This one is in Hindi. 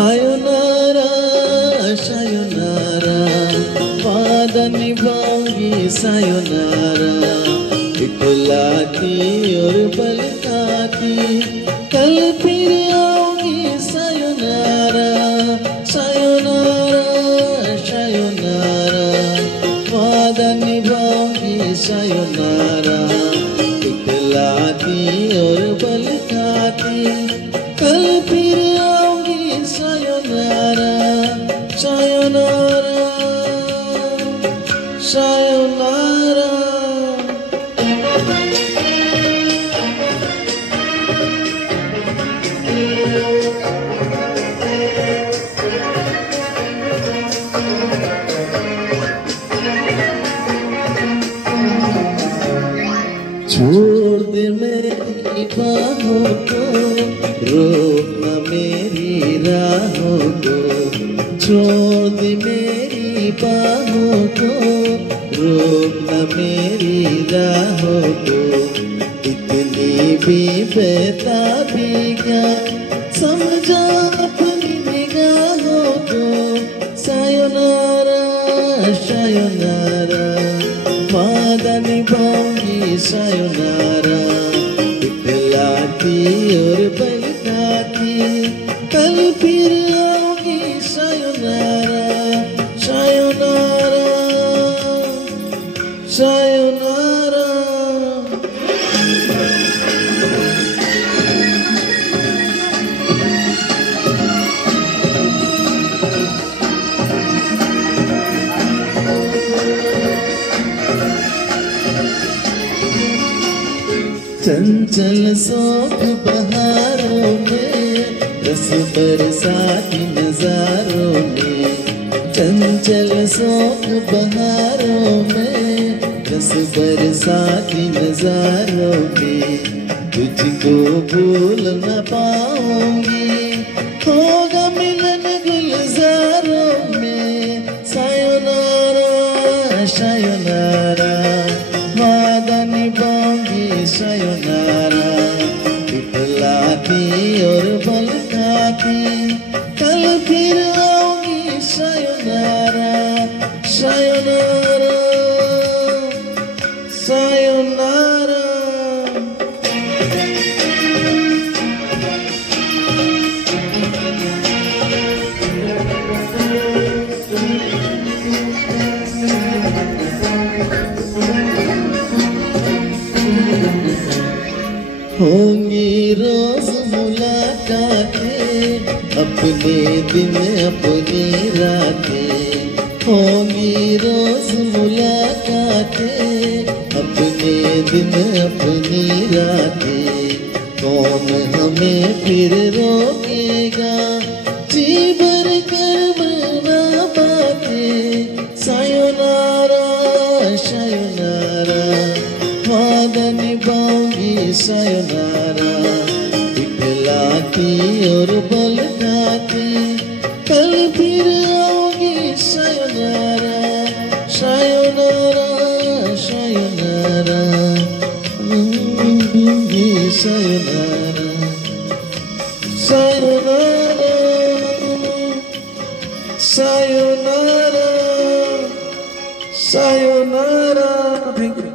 sayonara, sayonara, वादा निभाऊंगी sayonara, इकला की और बलका की, कल फिर आऊंगी sayonara, sayonara, sayonara, वादा निभाऊंगी sayonara, इकला की और बलका की, कल फिर आऊंगी sayonara, sayonara, sayonara. छोड़ दे मेरी बाहों को, रोकना मेरी राहों को, छोड़ दे मेरी बाहों को, रोकना मेरी राहों को, इतनी भी बेताबी क्या, समझा अपनी निगाहों को, sayonara, sayonara, वादा निभाऊंगी sayonara, इकला की और बलका की, कल फिर आऊंगी sayonara, sayonara, sayonara. चंचल शौक बहारों में, रस बरसाती नजारों में, चंचल शौक बहारों में, रस बरसाती नजारों में, तुझको भूल न पाऊंगी, होगा मिलन गुलजारों में, sayonara, sayonara, वादा निभाऊंगी sayonara, इकला की और बलका की, कल फिर आऊंगी sayonara, sayonara, sayonara. होंगी रोज मुलाकातें, अपने दिन अपनी रातें, होंगी रोज मुलाकातें, अपने दिन अपनी रातें, कौन हमें फिर रोकेगा, जी भर कर बना बातें, sayonara, sayonara, वादा निभाऊंगी sayonara, इकला की और बलका की, कल फिर आऊंगी sayonara, sayonara, sayonara, sayonara, sayonara, sayonara, sayonara. Thank you.